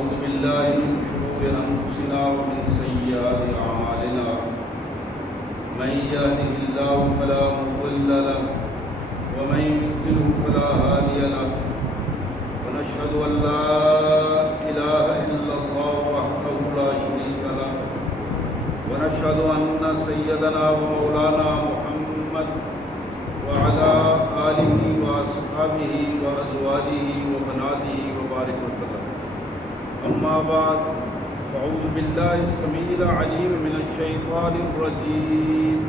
ونعوذ بالله من شرور أنفسنا ومن سيئات أعمالنا من يهده الله فلا مضل له ومن يضلل فلا هادي له ونشهد أن لا إله إلا الله وحده لا شريك له ونشهد أن سيدنا ومولانا محمد وعلى آله وأصحابه وأزواجه وبناته وبارك وسلم. أما بعد فأعوذ بالله السميع العليم من الشيطان الرجيم.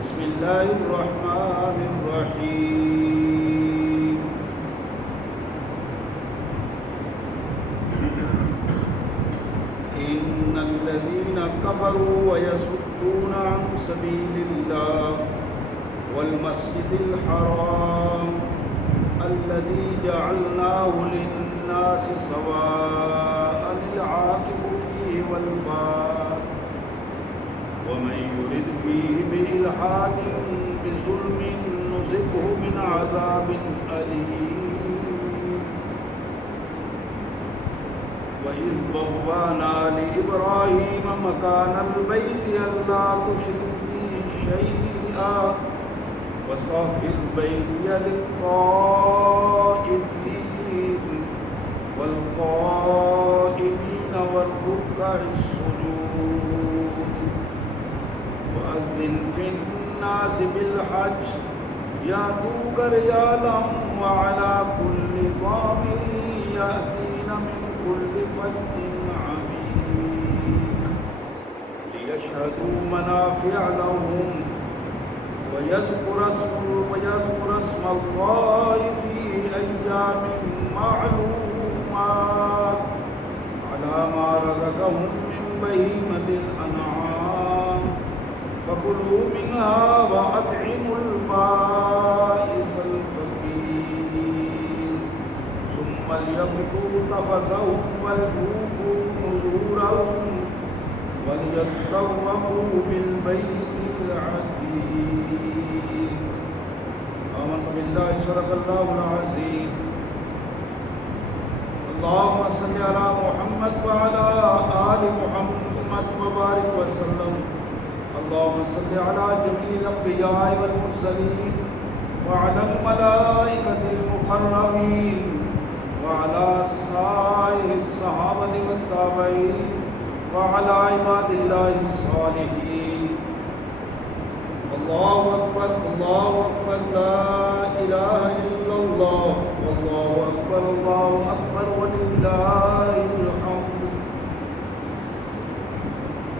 بسم الله الرحمن الرحيم. إن الذين كفروا ويصدون عن سبيل الله والمسجد الحرام الذي جعلناه للناس سواء العاكف فيه والباد ومن يرد فيه بإلحاد بظلم نذقه من عذاب أليم. وإذ بوأنا لإبراهيم مكان البيت ألا تشرك بي شيئا وطهر بيتي للطائفين والقائمين والركع السجود. وأذن في الناس بالحج يأتوك رجالا وعلى كل ضامر يأتين من كل فج عميق ليشهدوا منافع لهم ويذكر اسم الله في أيام معلومات على ما رزقهم من بهيمة الأنعام فكلوا منها وأطعموا البائس الفقير ثم ليقضوا تفثهم وليوفوا نذورهم وليطوفوا بالبيت العتيق. آمنت بالله صدق الله العظيم. اللهم صل على محمد وعلى آل محمد وبارك وسلم. اللهم صل على جميع الأنبياء والمرسلين وعلى الملائكة المقربين وعلى سائر الصحابة والتابعين وعلى عباد الله الصالحين. الله أكبر الله أكبر لا إله إلا الله والله أكبر الله أكبر ولله الحمد.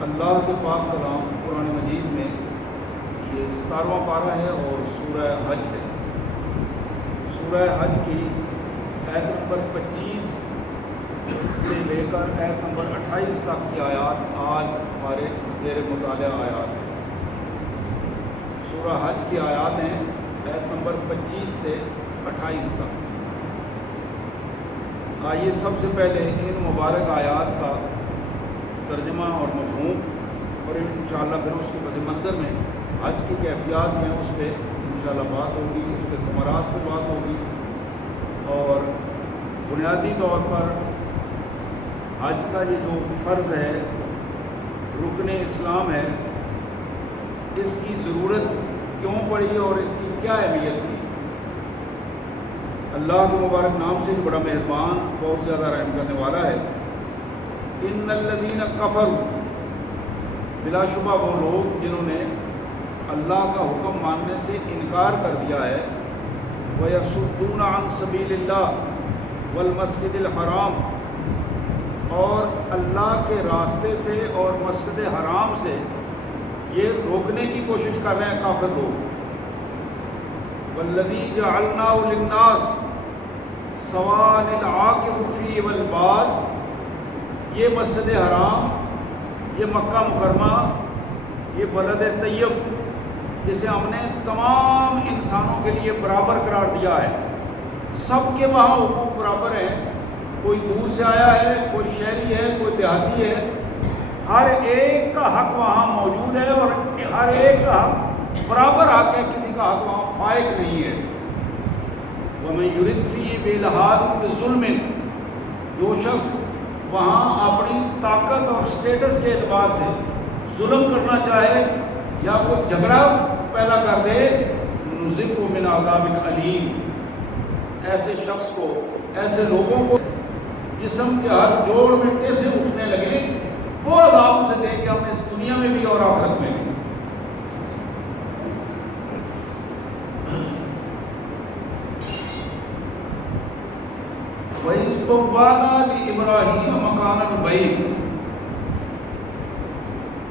اللہ کے پاک کلام قرآن مجید میں یہ 17واں پارہ ہے اور سورہ حج ہے. سورہ حج کی آیت نمبر 25 سے لے کر آیت نمبر 28 تک کی آیات آج ہمارے زیر مطالعہ آیات ہیں. سورہ حج کی آیات ہیں آیت نمبر 25 سے 28 تک. آئیے سب سے پہلے ان مبارک آیات کا ترجمہ اور مفہوم اور انشاءاللہ پھر اس کے پس منظر میں حج کی کیفیات میں اس پہ انشاءاللہ بات ہوگی، اس کے ثمرات پہ بات ہوگی. اور بنیادی طور پر حج کا یہ جو فرض ہے، رکن اسلام ہے، اس کی ضرورت کیوں پڑی اور اس کی کیا اہمیت تھی. اللہ کے مبارک نام سے بڑا مہربان، بہت زیادہ رحم کرنے والا ہے. ان الذین کفروا، بلا شبہ وہ لوگ جنہوں نے اللہ کا حکم ماننے سے انکار کر دیا ہے. وَيَصُدُّونَ عَن سَبِيلِ اللَّهِ وَالْمَسْجِدِ الْحَرَامِ، اور اللہ کے راستے سے اور مسجد حرام سے یہ روکنے کی کوشش کر رہے ہیں کافر لوگ. وَالَّذِي جَعَلْنَاهُ لِلنَّاسِ سَوَاءً الْعَاكِفُ فِيهِ وَالْبَادِ، یہ مسجد حرام، یہ مکہ مکرمہ، یہ بلد طیب جسے ہم نے تمام انسانوں کے لیے برابر قرار دیا ہے. سب کے وہاں حقوق برابر ہیں. کوئی دور سے آیا ہے، کوئی شہری ہے، کوئی دیہاتی ہے، ہر ایک کا حق وہاں موجود ہے اور ہر ایک کا حق برابر حق ہے. کسی کا حق وہاں فائق نہیں ہے. وَمَن يُرِدْ فِيهِ بِإِلْحَادٍ بِظُلْمٍ، جو شخص وہاں اپنی طاقت اور اسٹیٹس کے اعتبار سے ظلم کرنا چاہے یا کوئی جھگڑا پیدا کر دے، نذقہ من عذاب علیم، ایسے شخص کو، ایسے لوگوں کو جسم کے ہر جوڑ میں ٹیسے اٹھنے لگے، وہ عذاب اسے دیں گے ہم اس دنیا میں بھی اور آخرت میں بھی۔ وَإِذْ بَوَّأْنَا لِإِبْرَاهِيمَ مَكَانَ الْبَيْتِ،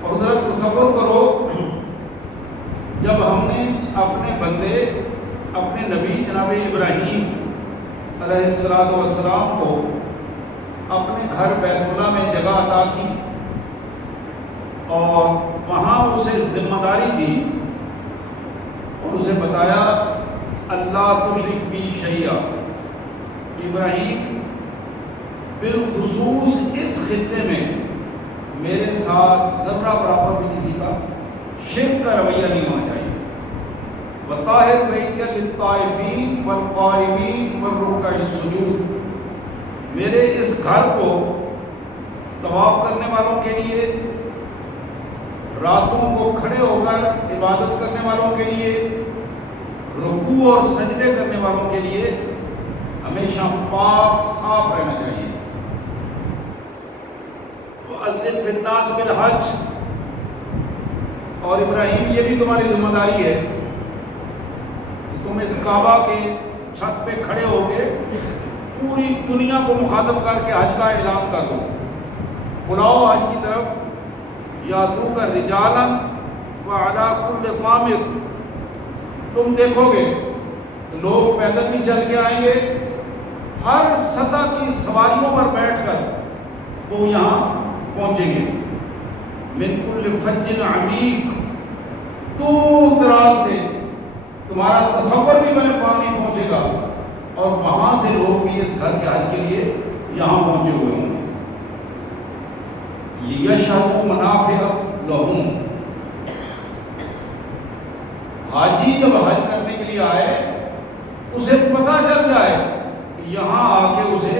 اور ذرا تصور کرو جب ہم نے اپنے بندے، اپنے نبی جناب ابراہیم علیہ السلام کو اپنے گھر بیت اللہ میں جگہ عطا کی اور وہاں اسے ذمہ داری دی اور اسے بتایا اللہ تشرک بی شیئا، ابراہیم بالخصوص اس خطے میں میرے ساتھ ذرہ برابر بھی کسی کا شرک کا رویہ نہیں ہونا چاہیے۔ وطاہر بیتی للطائفین والقائمین والرکع السجود، میرے اس گھر کو طواف کرنے والوں کے لیے، راتوں کو کھڑے ہو کر عبادت کرنے والوں کے لیے، رکوع اور سجدے کرنے والوں کے لیے ہمیشہ پاک صاف رہنا چاہیے۔ وَأَذِّن فِي النَّاسِ بِالْحَجِّ، اور ابراہیم یہ بھی تمہاری ذمہ داری ہے کہ تم اس کعبہ کے چھت پہ کھڑے ہو کے پوری دنیا کو مخاطب کر کے حج کا اعلان کر دو، بلاؤ حج کی طرف، یاتوک رجالا وعلی کل ضامر، تم دیکھو گے لوگ پیدل بھی چل کے آئیں گے، ہر سطح کی سواریوں پر بیٹھ کر وہ یہاں پہنچیں گے، من کل فج عمیق، دور دراز سے تمہارا تصور بھی میں پانی پہنچے گا اور وہاں سے لوگ بھی اس گھر کے حج کے لیے یہاں پہنچے ہوئے ہوں گے۔ لیشہدوا منافع لہم، حاجی جب حج کرنے کے لیے آئے اسے پتہ چل جائے کہ یہاں آ کے اسے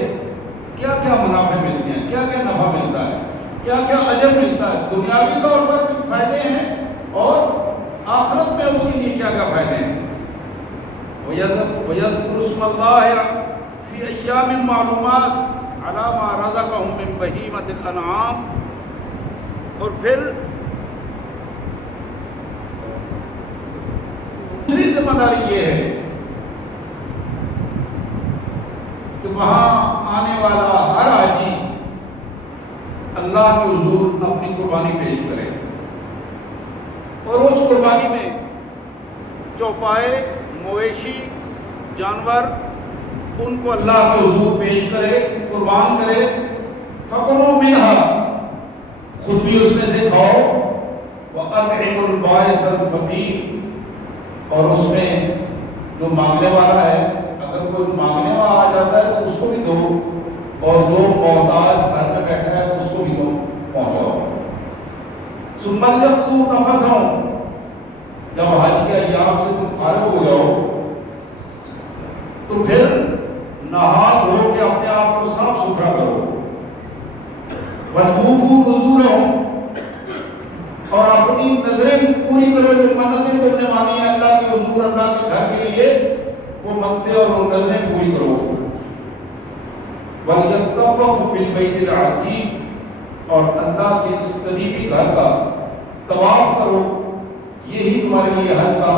کیا کیا منافع ملتے ہیں، کیا کیا نفع ملتا ہے، کیا کیا اجر ملتا ہے، دنیاوی طور پر بھی فائدے ہیں اور آخرت میں اس کے لیے کیا کیا فائدے ہیں۔ وَيَذْكُرُ اسْمَ اللَّهِ فِي أَيَّامٍ مَّعْلُومَاتٍ عَلَىٰ مَا رَزَقَهُم مِّن بَهِيمَةِ الْأَنْعَامِ، اور پھر دوسری ذمہ داری یہ ہے کہ وہاں آنے والا ہر حاجی اللہ کے حضور اپنی قربانی پیش کرے اور اس قربانی میں چوپائے، مویشی، جانور ان کو اللہ کے حضور پیش کرے، قربان کرے۔ فَكُلُوا مِنْهَا، خود بھی اس میں سے کھاؤ، وَأَطْعِمُوا الْبَائِسَ الْفَقِيرَ، اور اس میں جو مانگنے والا ہے، اگر کوئی مانگنے والا آ جاتا ہے تو اس کو بھی دو، اور جو محتاج گھر میں بیٹھا ہے اس کو بھی دو، پہنچاؤ۔ ثُمَّ لْيَقْضُوا تَفَثَهُمْ، جب حج کے ایام سے تم فارغ ہو جاؤ تو پھر نہا دھو کے اپنے آپ کو صاف ستھرا کرو۔ وَتُوفُوا نُذُورَهُمْ، اور اپنی نظریں پوری کرو، جو منتیں تم نے مانی ہیں اللہ کے حضور، اللہ کے گھر کے لیے، وہ منتیں اور وہ نظریں پوری کرو۔ وَلْيَطَّوَّفُوا بِالْبَيْتِ الْعَتِيقِ، اور اللہ کے اس قدیمی گھر کا طواف کرو۔ یہی تمہارے لیے حج کا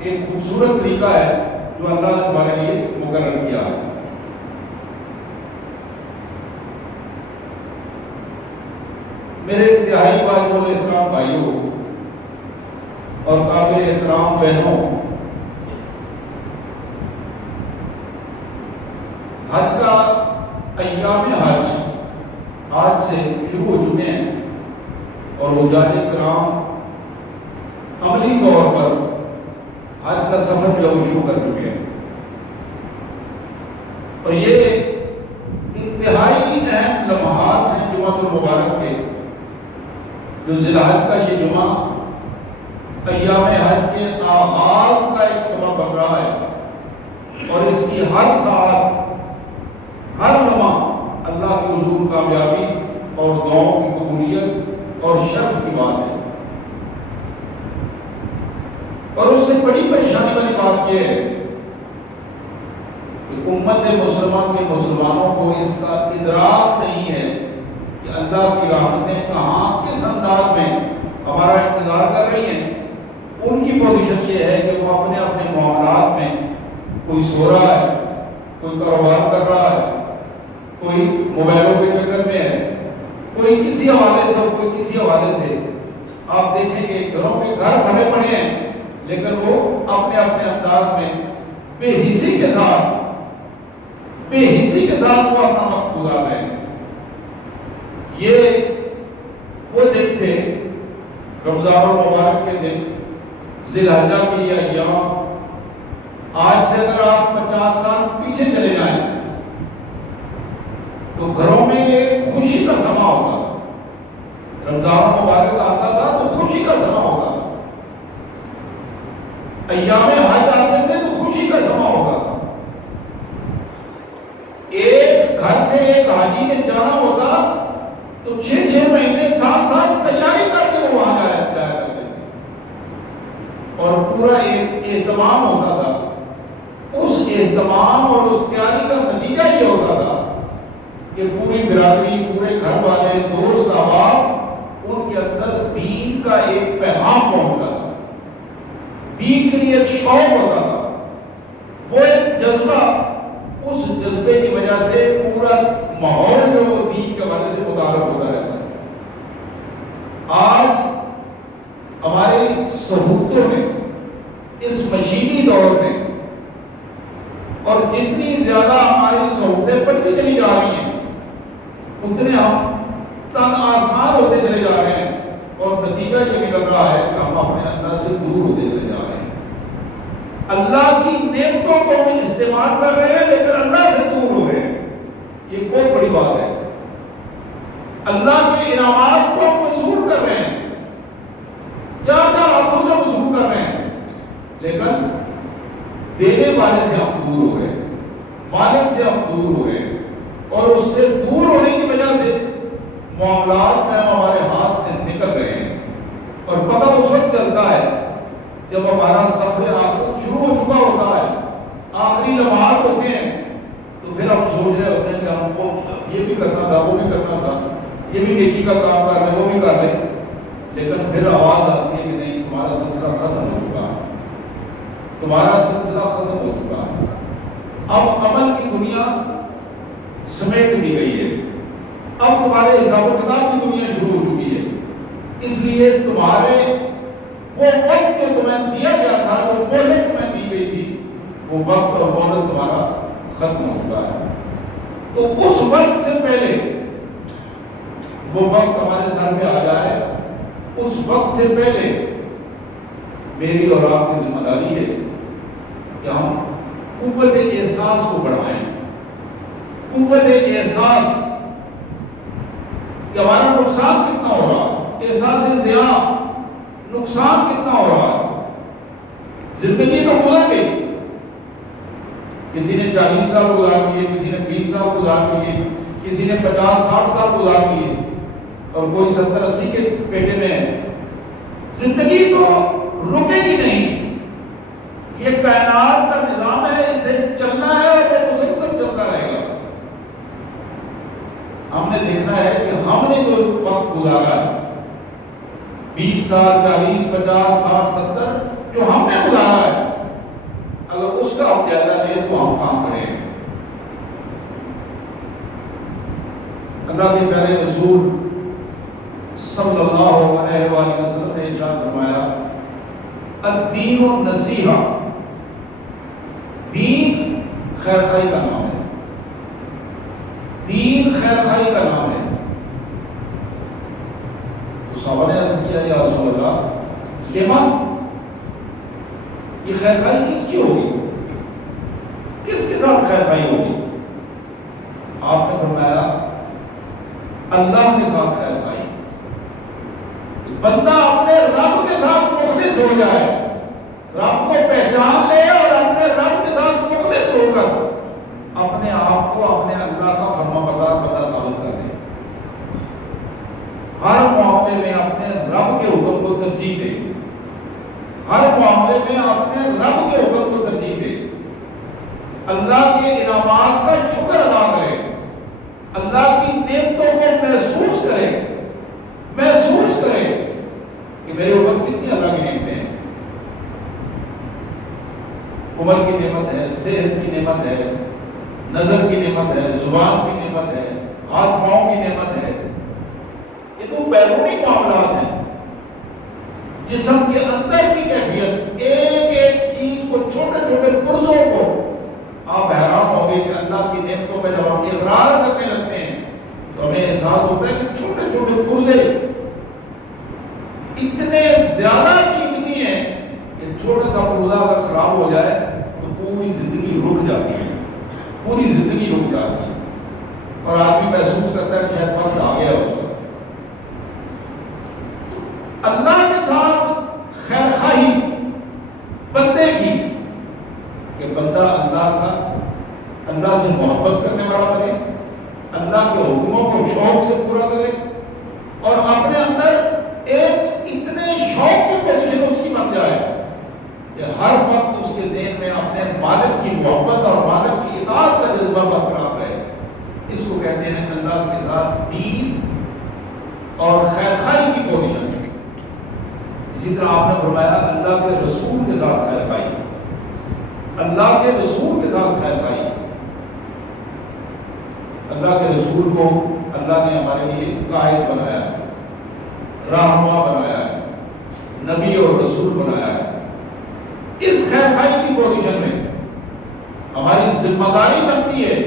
ایک خوبصورت طریقہ ہے جو اللہ نے تمہارے لیے مقرر کیا ہے۔ میرے انتہائی واجب الاحترام بھائیوں اور قابل احترام بہنوں، حج کا ایام حج آج سے شروع ہو چکے ہیں اور حجاج کرام عملی طور پر حج کا سفر جو شروع کر چکے ہیں، اور یہ انتہائی اہم لمحات ہیں جمعۃ المبارک کے، جو ذی الحج کا یہ جمعہ ایام حج کے آغاز کا ایک سبب بن رہا ہے، اور اس کی ہر سال ہر لمحہ اللہ اللہ کے حضور کامیابی اور دعاؤں کی قبولیت اور شرف کی بات ہے۔ اور اس سے بڑی پریشانی والی بات یہ ہے کہ امت مسلمان کے مسلمانوں کو اس کا ادراک نہیں ہے کہ اللہ کی رحمتیں کہاں کس انداز میں ہمارا انتظار کر رہی ہیں۔ ان کی پوزیشن یہ ہے کہ وہ اپنے اپنے معاملات میں، کوئی سو رہا ہے، کوئی کاروبار کر رہا ہے، کوئی موبائلوں کے چکر میں ہے، کوئی کسی حوالے سے اور کوئی کسی حوالے سے۔ آپ دیکھیں گے گھروں میں گھر بھرے پڑے ہیں لیکن وہ اپنے اپنے انداز میں بے حسی کے ساتھ وہ اپنا وقت گزار رہے ہیں۔ یہ وہ دن تھے رمضان المبارک کے دن، ذی الحجہ کے یہ ایام۔ آج سے اگر آپ 50 سال پیچھے چلے جائیں تو گھروں میں ایک خوشی کا سما ہوگا۔ رمضان مبارک آتا تھا تو خوشی کا سما ہوگا، ایام حج آتے تھے تو خوشی کا سما ہوگا۔ ایک گھر سے ایک حاجی نے جانا ہوتا تو 6 مہینے 7 تیاری کر کے وہ وہاں جایا کرتے تھے اور پورا ایک اہتمام ہوتا تھا۔ اس اہتمام اور اس تیاری کا نتیجہ یہ ہوتا تھا کہ پوری برادری، پورے گھر والے، دوست احباب، ان کے اندر دین کا ایک پیغام پہنچتا تھا، دین کے لیے ایک شوق ہوتا تھا، وہ ایک جذبہ، اس جذبے کی وجہ سے پورا ماحول جو وہ دین کے حوالے سے متعارف ہوتا رہتا ہے۔ آج ہماری سہولتوں میں، اس مشینی دور میں، اور جتنی زیادہ ہماری سہولتیں بڑھتی چلی جا رہی ہیں اتنے ہم تنگ آسان ہوتے چلے جا رہے ہیں، اور نتیجہ یہ نکل رہا ہے کہ ہم اپنے اللہ سے دور ہوتے چلے جا رہے ہیں۔ اللہ کی نعمتوں کو ہم استعمال کر رہے ہیں لیکن اللہ سے دور ہو رہے ہیں، یہ بہت بڑی بات ہے۔ اللہ کے انعامات کو ہم وصول کر رہے ہیں، جہاں ہاتھوں سے وصول کر رہے ہیں، لیکن دینے والے سے ہم دور ہو گئے، مالک سے ہم دور ہو گئے، اور اس سے دور ہونے کی وجہ سے معاملات میں ہمارے ہاتھ سے نکل رہے ہیں۔ اور پتہ اس وقت چلتا ہے جب ہمارا سفر آخرت شروع ہو چکا ہوتا ہے، آخری لمحات ہوتے ہیں، تو پھر ہم سوچ رہے ہوتے ہیں کہ ہم کو یہ بھی کرنا تھا، وہ بھی کرنا تھا، یہ بھی نیکی کا کام کر لیں، وہ بھی کر لیں، لیکن پھر آواز آتی ہے کہ نہیں، تمہارا سلسلہ ختم ہو چکا ہے، تمہارا سلسلہ ختم ہو چکا ہے۔ اب عمل کی دنیا سمیٹ دی گئی ہے، اب تمہارے حساب و کتاب کی دنیا شروع ہو چکی ہے، اس لیے تمہارے وہ وقت جو تمہیں دیا گیا تھا، جو مہلت تمہیں دی گئی تھی، وہ وقت اور مہلت تمہارا ختم ہو چکا ہے۔ تو اس وقت سے پہلے وہ وقت ہمارے سر پہ آ جائے، اس وقت سے پہلے میری اور آپ کی ذمہ داری ہے کہ ہم قوت احساس کو بڑھائیں، قوت احساس کہ ہمارا نقصان کتنا ہو رہا ہے، احساس زیاں نقصان کتنا ہو رہا ہے۔ زندگی تو گزر گئی، کسی نے 40 سال گزار لیے، کسی نے 20 سال گزار لیے، کسی نے 50-60 سال گزار لیے، اور کوئی 70-80 کے پیٹے میں ہے۔ زندگی تو رکے گی نہیں، یہ کائنات کا نظام ہے، اسے چلنا ہے اور وہ مسلسل چلتا رہے گا۔ ہم نے دیکھنا ہے کہ ہم نے جو وقت گزارا ہے، 20 سال، 40، 50، 60، 70 جو ہم نے گزارا ہے، اگر اس کا ہم جائزہ لیں تو ہم کام کریں۔ اللہ کے پیارے رسول صلی اللہ علیہ وآلہ وسلم نے ارشاد فرمایا، الدین النصیحہ، دین خیر خواہی کا نام ہے، دین خیر خواہی کا نام ہے۔ تو صحابہ نے عرض کیا، یا رسول اللہ لمن، یہ خیر خواہی کس کی ہوگی، کس کے ساتھ خیر خواہی ہوگی؟ آپ نے فرمایا اللہ کے ساتھ خیر خواہی۔ بندہ اپنے رب کے ساتھ مخلص ہو جائے، رب کو پہچان لے اور اپنے رب کے ساتھ مخلص ہو کر اپنے آپ کو اپنے اللہ کا فرمانبردار بندہ ثابت ہر معاملے میں اپنے رب کے حکم کو ترجیح دے، ہر معاملے میں اپنے رب کے حکم کو ترجیح دے، اللہ کے انعامات کا شکر ادا کرے، اللہ کی نعمتوں کو محسوس کرے کہ میرے اوپر کتنی اللہ کی نعمتیں ہیں۔ عمر کی نعمت ہے، صحت کی نعمت ہے، نظر کی نعمت ہے، زبان کی نعمت ہے، ہاتھ پاؤں کی نعمت ہے۔ یہ تو بیرونی معاملات ہیں۔ جسم کے اندر کی کیفیت، ایک ایک چیز کو، چھوٹے چھوٹے پرزوں کو آپ حیران ہوں گے کہ اللہ کی نعمتوں پہ جب آپ اقرار کرنے لگتے ہیں تو ہمیں احساس ہوتا ہے کہ چھوٹے چھوٹے پرزے اتنے زیادہ قیمتی ہیں کہ چھوٹا سا پرزہ اگر خراب ہو جائے تو پوری زندگی رک جاتی ہے، پوری زندگی رک جاتی ہے، اور آدمی محسوس کرتا ہے شاید وقت آ گیا اس کا۔ اللہ کے ساتھ خیر خواہی بندے کی کہ بندہ اللہ سے محبت کرنے والا بنے، اللہ کے حکموں کو شوق سے پورا کرے، اور اپنے اندر ایک اتنے شوق کی پوزیشن اس کی بن جائے کہ ہر وقت اس کے ذہن میں اپنے مالک کی محبت اور مالک کی اطاعت کا جذبہ برقرار رہے۔ اس کو کہتے ہیں اللہ کے ساتھ دین اور خیر خواہی کی پوزیشن۔ اسی طرح آپ نے فرمایا اللہ کے رسول کے ساتھ خیر خواہی، اللہ کے رسول کے ساتھ خیر خواہی۔ اللہ کے رسول کو اللہ نے ہمارے لیے قائد بنایا ہے، رہنما بنایا ہے، نبی اور رسول بنایا ہے۔ اس خیر خواہی کی پوزیشن میں ہماری ذمہ داری بنتی ہے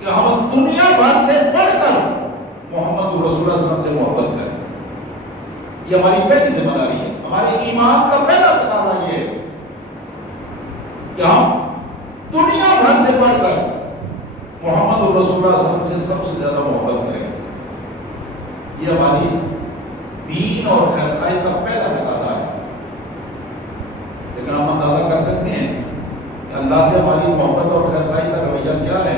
کہ ہم دنیا بھر سے بڑھ کر محمد رسول اللہ صلی اللہ علیہ وسلم سے محبت کریں۔ یہ ہماری پہلی ذمہ داری ہے۔ ہمارے ایمان کا پہلا تقاضا یہ ہے کہ ہم دنیا بھر سے بڑھ کر محمد رسول اللہ صلی اللہ علیہ وسلم سے سب سے زیادہ محبت کریں۔ یہ ہماری دین اور خیر خواہی کا پہلا تقاضا ہے۔ لیکن ہم اندازہ کر سکتے ہیں کہ اللہ سے ہماری محبت اور خیر خواہی کا رویہ کیا ہے،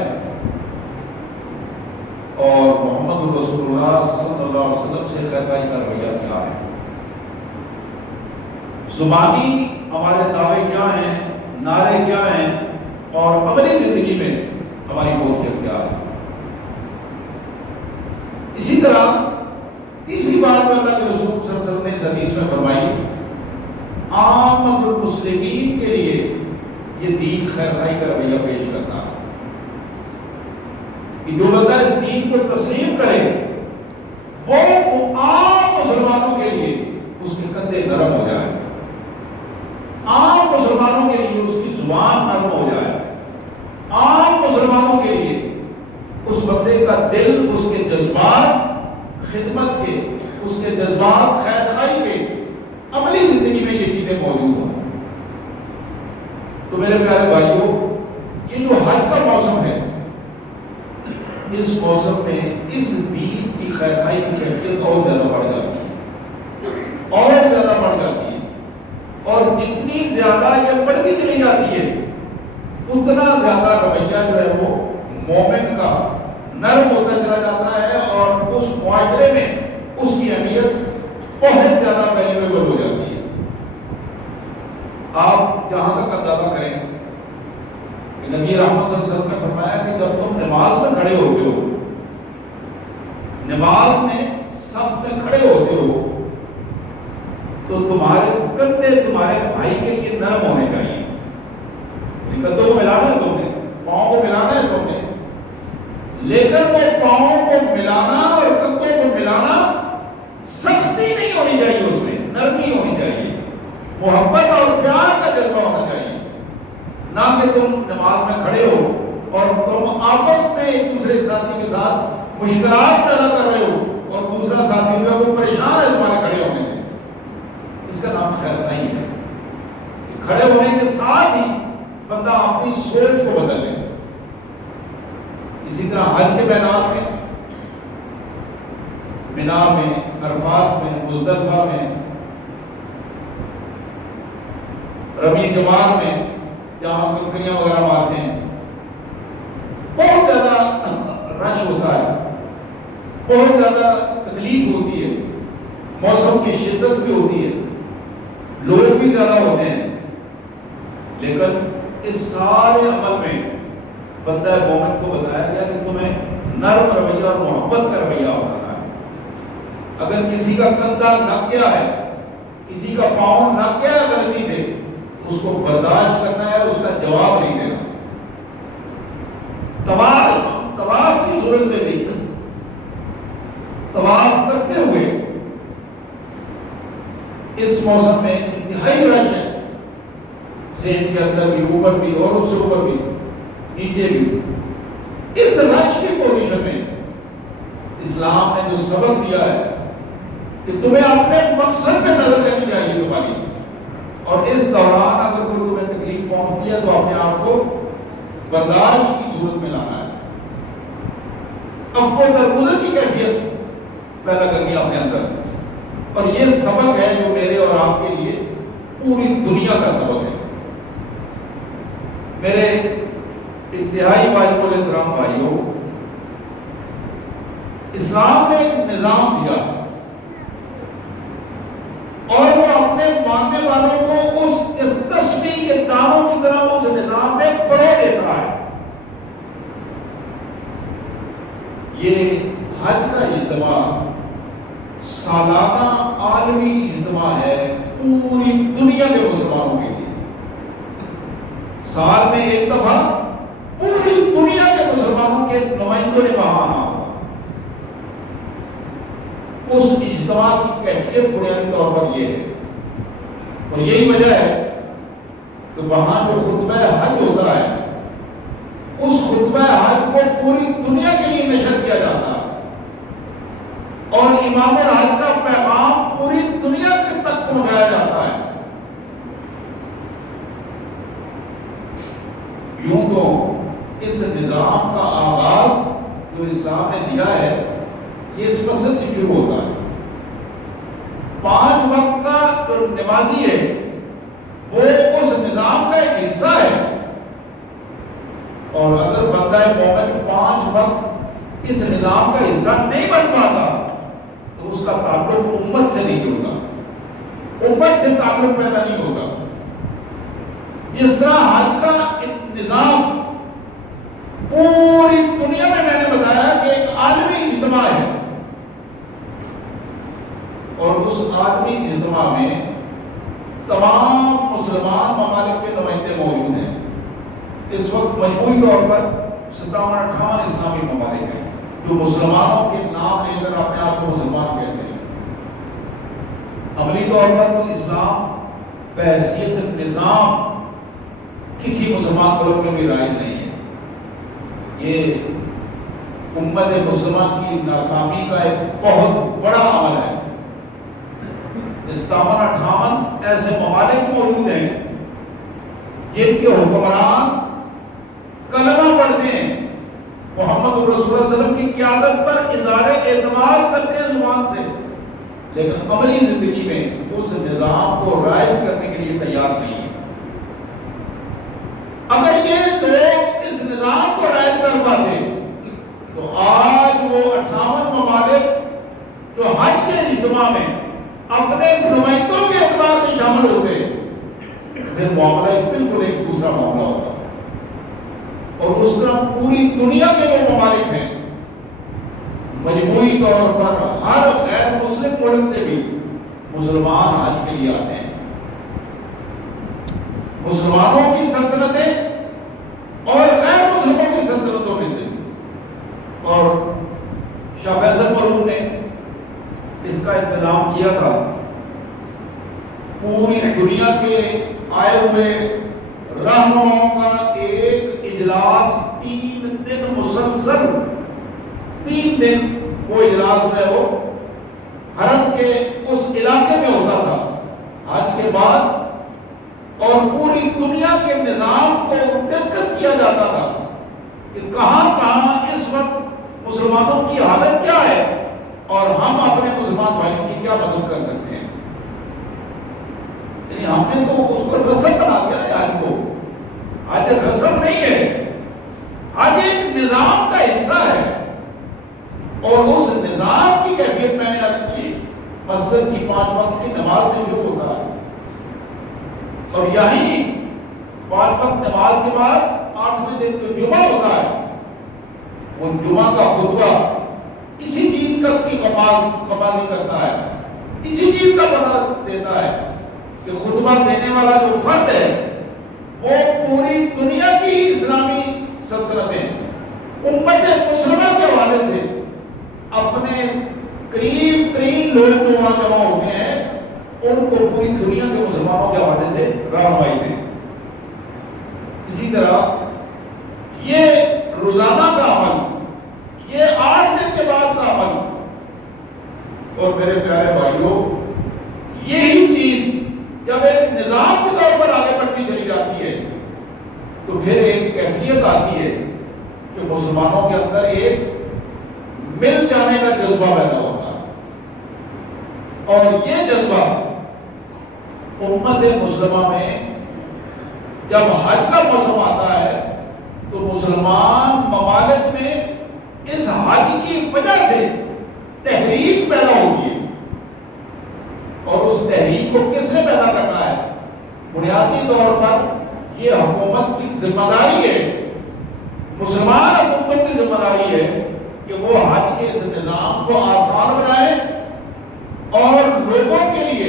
اور محمد رسول اللہ صلی اللہ علیہ وسلم سے خیر خواہی کا رویہ کیا ہے۔ زبانی ہمارے دعوے کیا ہیں، نعرے کیا ہیں، اور عملی زندگی میں ہماری موقعیت کیا ہے۔ اسی طرح تیسری بات میں اللہ کے رسول صلی اللہ علیہ وسلم نے اس حدیث میں فرمائی، عامت المسلمین کے لیے یہ دین خیر خواہی کا رویہ پیش کرتا ہے کہ جو بندہ اس دین کو تسلیم کرے وہ عام مسلمانوں کے لیے اس کے کندھے نرم ہو جائے، عام مسلمانوں کے لیے اس کی زبان نرم ہو جائے، عام مسلمانوں کے لیے اس بندے کا دل، اس کے جذبات خدمت کے، اس کے جذبات خیر خواہی کے، عملی زندگی میں یہ چیزیں موجود ہوں۔ تو میرے پیارے بھائیوں، یہ جو حج کا موسم ہے، اس موسم میں اس دین کی خیر خواہی کی کیفیت اور زیادہ بڑھ جاتی ہے، اور زیادہ بڑھ جاتی ہے، اور جتنی زیادہ یہ بڑھتی چلی جاتی ہے اتنا زیادہ رویہ جو ہے وہ مومن کا نرم ہوتا چلا جاتا ہے، اور اس معاشرے میں اس کی اہمیت بہت زیادہ ویلیویبل ہو جاتی ہے۔ آپ جہاں تک اندازہ کریں کہ نبی رحمت صلی اللہ علیہ وسلم نے فرمایا کہ جب تم نماز میں کھڑے ہوتے ہو، نماز میں صف میں کھڑے ہوتے ہو، تو تمہارے کندھے تمہارے بھائی کے لیے نرم ہونے چاہیے۔ کندھوں کو ملانا ہے تم نے، پاؤں کو ملانا ہے تم نے، لیکن وہ پاؤں کو ملانا اور کندھوں کو ملانا سختی نہیں ہونی چاہیے، اس میں نرمی ہونی چاہیے، محبت اور پیار کا جذبہ ہونا چاہیے۔ نہ کہ تم نماز میں کھڑے ہو اور تم آپس میں ایک دوسرے ساتھی کے ساتھ مشکلات پیدا کر رہے ہو اور دوسرا ساتھی جو ہے وہ پریشان ہے تمہارے کھڑے ہونے سے۔ اس کا نام خیر خواہی ہے۔ کھڑے ہونے کے ساتھ ہی بندہ اپنی سوچ کو بدل لے۔ اسی طرح حج کے میدان میں، منا میں، عرفات میں، مزدلفہ میں، رمی جمار میں جہاں کنکریاں وغیرہ مارتے ہیں، بہت زیادہ رش ہوتا ہے، بہت زیادہ تکلیف ہوتی ہے، موسم کی شدت بھی ہوتی ہے، لوگ بھی زیادہ ہوتے ہیں، لیکن اس سارے عمل میں بندہ مومن کو بتایا گیا کہ تمہیں نرم رویہ اور محبت کا رویہ ہونا ہے۔ اگر کسی کا کندھا لگ گیا ہے، کسی کا پاؤں لگ گیا ہے غلطی سے، تو اس کو برداشت کرنا ہے، اس کا جواب نہیں دینا۔ طواف کی صورت میں بھی طواف کرتے ہوئے اس موسم میں انتہائی رش ہے، صحت کے اندر بھی، اوپر بھی، اور اس سے اوپر بھی، نیچے بھی۔ اس رش کی پوزیشن میں اسلام نے جو سبق دیا ہے کہ تمہیں اپنے مقصد پہ نظر رکھنی چاہیے تمہاری، اور اس دوران اگر کوئی تمہیں تکلیف پہنچتی ہے تو اپنے آپ کو برداشت کی صورت میں لانا ہے، اب وہ درگزر کی کیفیت پیدا کرنی ہے اپنے اندر۔ اور یہ سبق ہے جو میرے اور آپ کے لیے پوری دنیا کا سبق ہے۔ میرے انتہائی واجب الاحترام بھائیوں، اسلام نے ایک نظام دیا اور وہ اپنے ماننے والوں کو اس تسبیح کے دانوں کی طرح اس نظام میں پرو دیتا ہے۔ یہ حج کا اجتماع سالانہ عالمی اجتماع ہے پوری دنیا کے مسلمانوں کے لیے۔ سال میں ایک دفعہ پوری دنیا کے مسلمانوں کے نمائندوں نے وہاں آنا ہوگا۔ اس اجتماع کی کیفیت بنیادی طور پر یہ ہے، اور یہی وجہ ہے کہ وہاں جو خطبہ حج ہوتا ہے اس خطبہ حج کو پوری دنیا کے لیے نشر کیا جاتا ہے، اور امام الحج کا پیغام پوری دنیا کے تک پہنچایا جاتا ہے۔ یوں تو اس نظام کا آغاز جو اسلام نے دیا ہے یہ اس مسجد سے شروع ہوتا ہے۔ 5 وقت کا جو نمازی ہے وہ اس نظام کا ایک حصہ ہے، اور اگر بندہ مومن 5 وقت اس نظام کا حصہ نہیں بن پاتا تو اس کا تعلق امت سے نہیں ہوگا، امت سے تعلق پیدا نہیں ہوگا۔ جس طرح حج کا نظام پوری دنیا میں نے بتایا کہ ایک عالمی اجتماع ہے، اور اس عالمی اجتماع میں تمام مسلمان ممالک کے نمائندے موجود ہیں۔ اس وقت مجموعی طور پر 57-58 اسلامی ممالک ہیں جو مسلمانوں کے نام لے کر اپنے آپ کو مسلمان کہتے ہیں۔ عملی طور پر تو اسلام بحیثیت نظام کسی مسلمان ملک میں بھی رائج نہیں ہے۔ یہ امت مسلمہ کی ناکامی کا ایک بہت بڑا عمل ہے۔ 57-58 ایسے ممالک موجود ہیں جن کے حکمران کلمہ پڑھتے ہیں، محمد رسول اللہ صلی اللہ علیہ وسلم کی قیادت پر اظہار اعتماد کرتے ہیں زبان سے، لیکن عملی زندگی میں اس نظام کو رائج کرنے کے لیے تیار نہیں ہے۔ اگر یہ لوگ اس نظام کو رائج کر پاتے تو آج وہ 58 ممالک جو حج کے اجتماع میں اپنے نمائندوں کے اعتبار سے شامل ہوتے، پھر معاملہ بالکل ایک دوسرا معاملہ ہوتا۔ اور اس طرح پوری دنیا کے جو ممالک ہیں مجموعی طور پر ہر غیر مسلم ملک سے بھی مسلمان حج کے لیے آتے ہیں۔ مسلمانوں کی سلطنتیں اور غیر مسلموں کی سلطنتوں میں سے، اور شاہ فیصل ملوک نے اس کا انتظام کیا تھا۔ پوری دنیا کے آئے ہوئے رہنماؤں کا ایک اجلاس 3 دن مسلسل، 3 دن وہ اجلاس جو ہے وہ حرم کے اس علاقے میں ہوتا تھا حج کے بعد، اور پوری دنیا کے نظام کو ڈسکس کیا جاتا تھا کہ کہاں کہاں اس وقت مسلمانوں کی حالت کیا ہے اور ہم اپنے مسلمان بھائیوں کی کیا مدد کر سکتے ہیں۔ یعنی ہم نے تو اس کو رسم بنا دیا نا آج کو۔ آج رسم نہیں ہے، آج ایک نظام کا حصہ ہے، اور اس نظام کی کیفیت میں نے عرض کی مسجد کی 5 وقت کی نماز سے شروع ہوتا ہے، اور یہی 5 وقت نماز کے بعد 8ویں دن جو جمعہ ہوتا ہے وہ جمعہ کا خطبہ اسی چیز کی کمازی کرتا ہے، اسی چیز کا بتا دیتا ہے کہ خطبہ دینے والا جو فرد ہے وہ پوری دنیا کی اسلامی سلطنتیں امت مسلمہ کے حوالے سے اپنے قریب ترین لوگ جو وہاں جمع ہوتے ہیں ان کو پوری دنیا کے مسلمانوں کے حوالے سے رہنمائی دیں۔ اسی طرح یہ روزانہ کا عمل، یہ 8 دن کے بعد کا عمل، اور میرے پیارے بھائیوں یہی چیز جب ایک نظام کے طور پر آگے بڑھتی چلی جاتی ہے تو پھر ایک کیفیت آتی ہے کہ مسلمانوں کے اندر ایک مل جانے کا جذبہ پیدا ہوتا ہے، اور یہ جذبہ امت مسلمہ میں جب حج کا موسم آتا ہے تو مسلمان ممالک میں اس حج کی وجہ سے تحریک پیدا ہوتی ہے، اور اس تحریک کو کس نے پیدا کرنا ہے؟ بنیادی طور پر یہ حکومت کی ذمہ داری ہے، مسلمان حکومت کی ذمہ داری ہے کہ وہ حج کے اس نظام کو آسان بنائے اور لوگوں کے لیے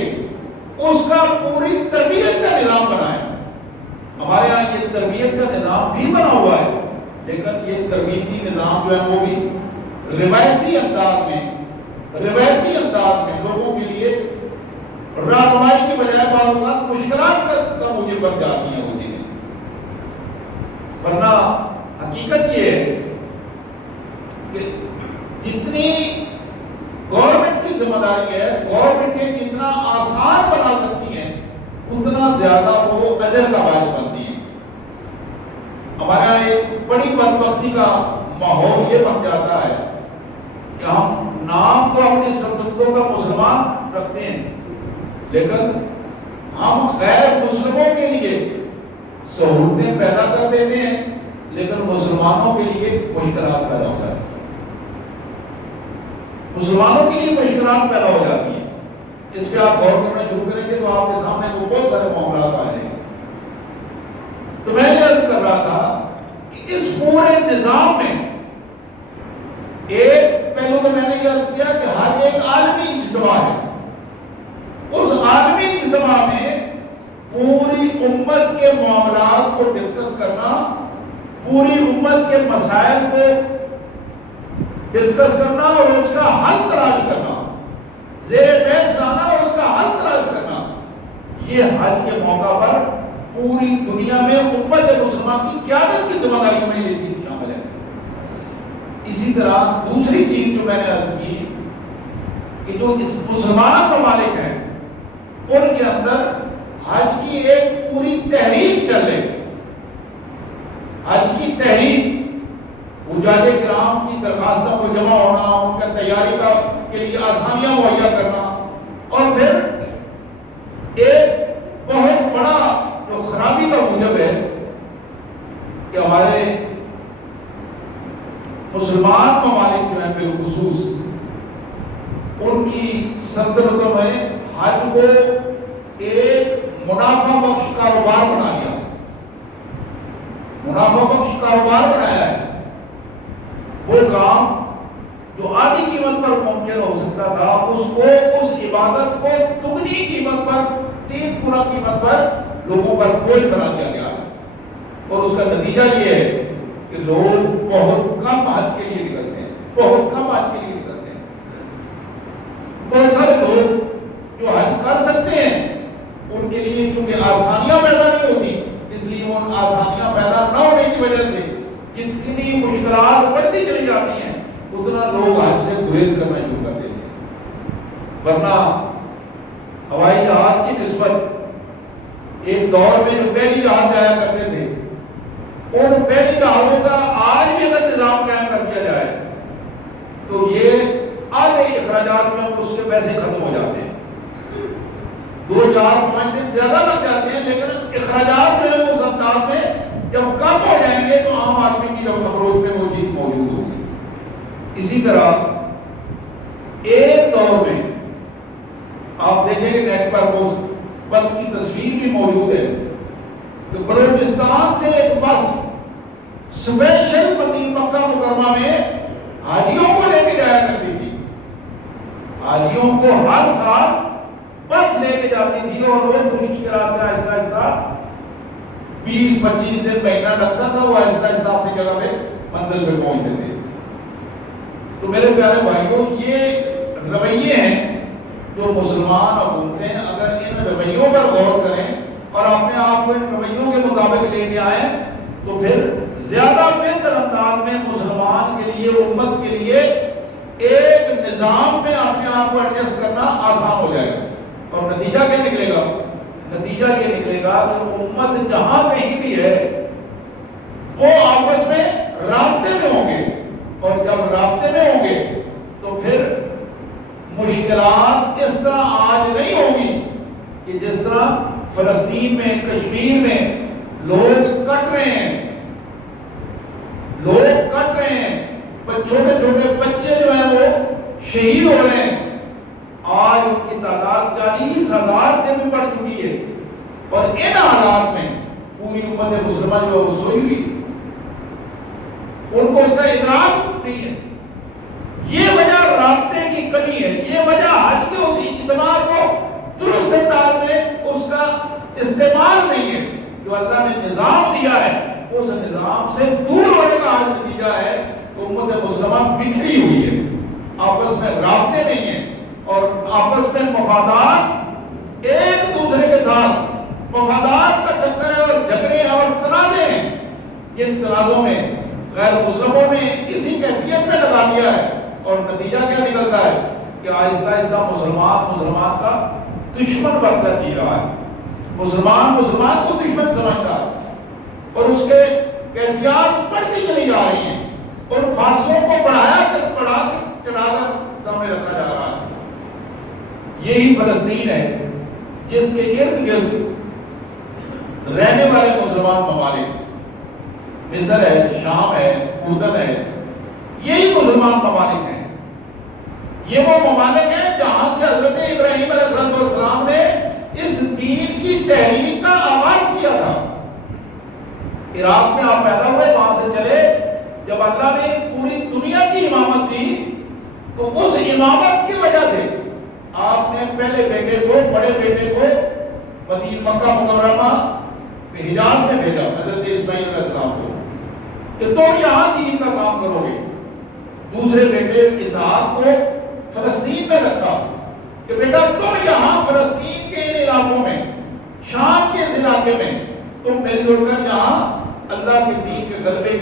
اس کا پوری تربیت کا نظام بنائے۔ ہمارے یہاں یہ تربیت کا نظام بھی بنا ہوا ہے، لیکن یہ تربیتی نظام جو ہے وہ بھی روایتی انداز میں لوگوں کے لیے رہنمائی کی بجائے بعض اوقات مشکلات کا موجب بن جاتی ہیں ہوتی ہیں۔ ورنہ حقیقت یہ ہے کہ جتنی گورنمنٹ کی ذمہ داری ہے، گورنمنٹ جتنا آسان بنا سکتی ہیں اتنا زیادہ وہ اجر کا باعث بنتی ہیں۔ ہمارے یہاں ایک بڑی بدبختی کا ماحول یہ بن جاتا ہے کہ ہم نام تو اپنی سلطنتوں کا مسلمان رکھتے ہیں، لیکن ہم غیر مسلموں کے لیے سہولتیں پیدا کر دیتے ہیں، لیکن مسلمانوں کے لیے مشکلات پیدا ہو جاتی ہیں، مسلمانوں کے لیے مشکلات پیدا ہو جاتی ہیں۔ اس پہ آپ غور کرنا شروع کریں گے تو آپ کے سامنے بہت سارے معاملات آئے ہیں۔ تو میں یہ عرض کر رہا تھا کہ اس پورے نظام میں ایک پہلو تو میں نے یہ عرض کیا کہ ہر ایک عالمی اجتماع ہے، اس عالمی اجتماع میں پوری امت کے معاملات کو ڈسکس کرنا، پوری امت کے مسائل کو ڈسکس کرنا اور اس کا حل تلاش کرنا، زیر بحث لانا اور اس کا حل تلاش کرنا، یہ حج کے موقع پر پوری دنیا میں امت مسلمان کی قیادت کی ذمہ داری میں یہ چیز شامل ہے۔ اسی طرح دوسری چیز جو میں نے عرض کی کہ جو اس مسلمان ممالک ہیں ان کے اندر حج کی ایک پوری تحریک چل رہی، حج کی تحریک، حجاج کرام کی درخواستوں کو جمع ہونا، ان کا تیاری کے لیے آسانیاں مہیا کرنا، اور پھر ایک بہت بڑا جو خرابی کا موجب ہے کہ ہمارے مسلمان ممالک جو ہیں بالخصوص ان کی سلطنتوں میں حج کو ایک منافع بخش کاروبار بنا لیا، منافع بخش کاروبار بنایا ہے۔ وہ کام جو آدھی قیمت پر ممکن ہو سکتا تھا اس کو، اس عبادت کو دگنی قیمت پر، 3 گنا قیمت پر لوگوں پر بوجھ بنا دیا گیا، اور اس کا نتیجہ یہ ہے کہ لوگ بہت کم حج کے لیے نکلتے ہیں، بہت کم حج کے لیے نکلتے ہیں۔ بہت سارے لوگ جو حج کر سکتے ہیں ان کے لیے چونکہ آسانیاں پیدا نہیں ہوتی، اس لیے ان آسانیاں پیدا نہ ہونے کی وجہ سے جتنی مشکلات بڑھتی چلی جاتی ہیں اتنا لوگ حج سے گریز کرنا شروع کر دیتے ہیں۔ ورنہ ہوائی جہاز کی نسبت ایک دور میں جو بحری جہاز جایا کرتے تھے، ان بحری جہازوں کا آج بھی اگر نظام قائم کر دیا جائے تو یہ آدھے اخراجات میں اس کے پیسے ختم ہو جاتے ہیں، 2 4 5 دن زیادہ لگ جاتے ہیں، لیکن اخراجات جو ہے اس انداز میں جب کم ہو جائیں گے تو عام آدمی کی جب افروج میں وہ چیز موجود ہوگی۔ اسی طرح ایک دور میں آپ دیکھیں گے نیٹ پر وہ بس کی تصویر بھی موجود ہے کہ بلوچستان سے ایک بس اسپیشل مکہ مکرمہ میں حاجیوں کو لے کے جایا کرتی تھی. حاجیوں کو ہر سال بس لے کے جاتی تھی اور وہ درست کے راستے آہستہ آہستہ 20-25 دن مہینہ لگتا تھا, وہ آہستہ آہستہ اپنی جگہ پہ منزل پہ پہنچتے تھے. تو میرے پیارے بھائیوں, یہ رویے ہیں جو مسلمان حکومتیں اگر ان رویوں پر غور کریں اور اپنے آپ کو ان رویوں کے مطابق لے کے آئیں تو پھر زیادہ بہتر انداز میں مسلمان کے لیے, امت کے لیے ایک نظام میں اپنے آپ کو ایڈجسٹ کرنا آسان ہو جائے گا. اور نتیجہ کیا نکلے گا؟ نتیجہ یہ نکلے گا کہ امت جہاں کہیں بھی ہے وہ آپس میں رابطے میں ہوں گے, اور جب رابطے میں ہوں گے تو پھر مشکلات اس طرح آج نہیں ہوگی کہ جس طرح فلسطین میں, کشمیر میں لوگ کٹ رہے ہیں, چھوٹے چھوٹے بچے جو ہیں وہ شہید ہو رہے ہیں. آج ان کی تعداد 40,000 سے بھی بڑھ چکی ہے, اور ان حالات میں پوری امت مسلمہ جو ہے وہ سوئی ہوئی, ان کو اس کا ادراک نہیں ہے. یہ وجہ رابطے کی کمی ہے, یہ وجہ حج کے اس اجتماع کو درست انداز میں اس کا استعمال نہیں ہے جو اللہ نے نظام دیا ہے. اس نظام سے دور ہونے کا حال نتیجہ ہے کہ امت مسلمہ بکھری ہوئی ہے, آپس میں رابطے نہیں ہیں, اور آپس میں مفادات ایک دوسرے کے ساتھ مفادات کا چکر ہے, اور جھگڑے اور تنازع ہیں. جن تنازعوں میں غیر مسلموں نے اسی کیفیت میں لگا دیا ہے, اور نتیجہ کیا نکلتا ہے کہ آہستہ آہستہ مسلمان کا دشمن بن کر جی رہا ہے. مسلمان کو دشمن سمجھتا ہے, اور اس کے کیفیات بڑھتی چلی جا رہی ہیں, اور فاصلوں کو بڑھا کر سامنے رکھا جا رہا ہے. یہی فلسطین ہے جس کے ارد گرد رہنے والے مسلمان ممالک, مصر ہے, شام ہے, اردن ہے, یہی مسلمان ممالک ہیں. یہ وہ ممالک ہیں جہاں سے حضرت ابراہیم علیہ السلام نے اس دین کی تحریک کا آغاز کیا تھا. عراق میں آپ پیدا ہوئے, وہاں سے چلے, جب اللہ نے پوری دنیا کی امامت دی تو اس امامت کی وجہ سے آپ نے پہلے بیٹے کو, بڑے بیٹے کو مدینہ مکہ مکرمہ حجاز میں بھیجا, حضرت اسماعیل علیہ السلام کو, کہ تم یہاں دین کا کام کرو گے. دوسرے بیٹے اسحاق کو فلسطین میں رکھا کہ بیٹا تم یہاں فلسطین کے ان علاقوں میں, شام کے اس علاقے میں تم مل جل کر یہاں اللہ کے دین کے غلبے